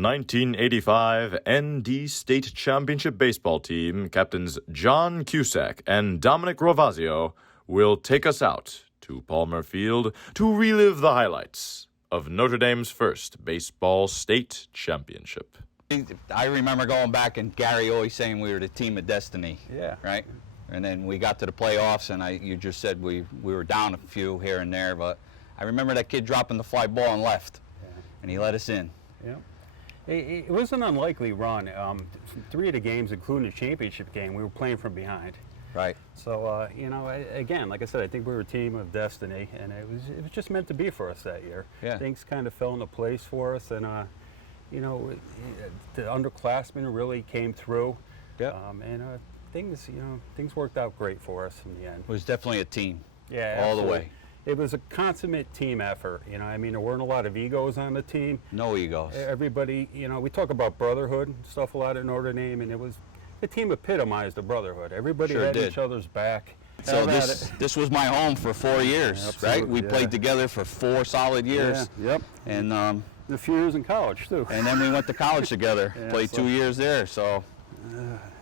1985 ND State Championship baseball team captains John Cusack and Dominick Rovasio will take us out to Palmer Field to relive the highlights of Notre Dame's first baseball state championship. I remember going back and Gary always saying we were the team of destiny. Yeah. Right? And then we got to the playoffs, and you just said we were down a few here and there, but I remember that kid dropping the fly ball and left, and he let us in. Yeah. It was an unlikely run. 3 of the games, including the championship game, we were playing from behind. Right. So, again, like I said, I think we were a team of destiny, and it was just meant to be for us that year. Yeah. Things kind of fell into place for us, and, the underclassmen really came through. Yeah. Things worked out great for us in the end. It was definitely a team. Yeah, all absolutely. the way. It was a consummate team effort. There weren't a lot of egos on the team. No egos. Everybody, we talk about brotherhood and stuff a lot at Notre Dame, and the team epitomized the brotherhood. Everybody Sure had did. each other's back. So this was my home for 4 years, right? We played together for 4 solid years. Yeah, yep. And a few years in college, too. And then we went to college together, played 2 years there, so.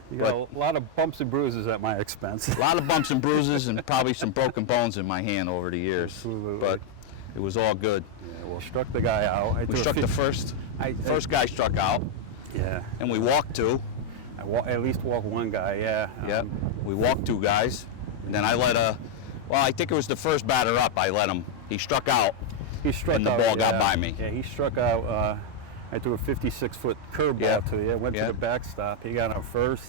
You got a lot of bumps and bruises at my expense. A lot of bumps and bruises and probably some broken bones in my hand over the years. Absolutely. But it was all good. Yeah, well, struck the guy out. We struck the first guy struck out. Yeah. And we walked 2. I at least walked 1 guy, yeah. Yep. We walked 2 guys. And then I I think it was the first batter up. He struck out. He struck and out. the ball got by me. Yeah, he struck out. I threw a 56-foot curveball to you. Went to the backstop. He got on first.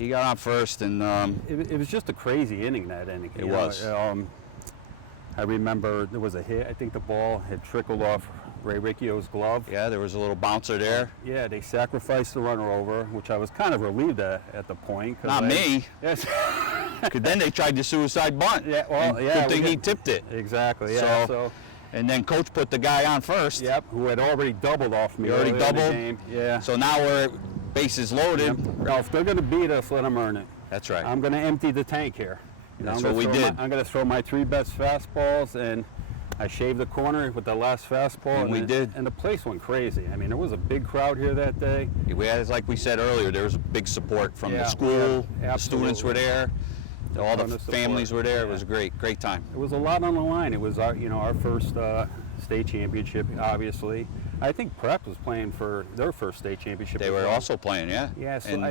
And it was just a crazy inning, that inning. It was. I remember there was a hit. I think the ball had trickled off Riccio's glove. Yeah, there was a little bouncer there. Yeah, they sacrificed the runner over, which I was kind of relieved at the point. Not me. Yes. Because then they tried the suicide bunt. Yeah, well, good thing he tipped it. Exactly. Yeah. So and then Coach put the guy on first. Yep, who had already doubled off me. He already doubled? In the game. Yeah. So now we're bases loaded. Yep. Well, if they're going to beat us, let them earn it. That's right. I'm going to empty the tank here. That's what we did. I'm going to throw my 3 best fastballs, and I shaved the corner with the last fastball. And we did. And the place went crazy. There was a big crowd here that day. We had, like we said earlier, there was big support from the school. The students were there. All the families were there. It was a great time. It was a lot on the line. It was our first state championship, obviously. I think Prep was playing for their first state championship. They were also playing, yeah. Yeah, so and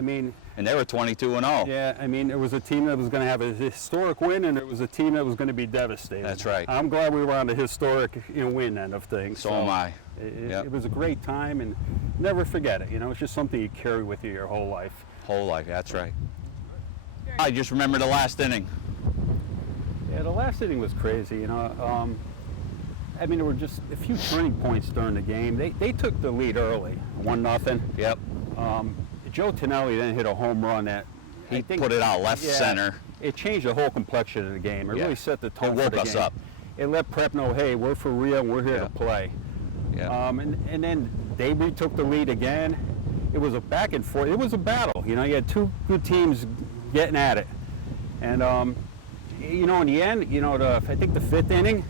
they were 22-0. Yeah, it was a team that was going to have a historic win, and it was a team that was going to be devastated. That's right. I'm glad we were on the historic win end of things. So am I. It was a great time, and never forget it. It's just something you carry with you your whole life. Whole life, that's right. I just remember the last inning. Yeah, the last inning was crazy. There were just a few turning points during the game. They took the lead early, 1-0. Yep. Joe Tonelli then hit a home run that he put it out left center. It changed the whole complexion of the game. It really set the tone for the game. It woke us up. It let Prep know, hey, we're for real. We're here to play. Yeah. And then they retook the lead again. It was a back and forth. It was a battle. You had 2 good teams getting at it. And in the end, I think the 5th inning,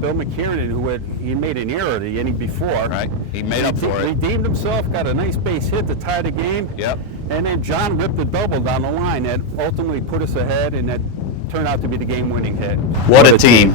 Bill McKiernan, he made an error the inning before. Right. He made up for it. Redeemed himself, got a nice base hit to tie the game. Yep. And then John ripped a double down the line that ultimately put us ahead, and that turned out to be the game-winning hit. What a team.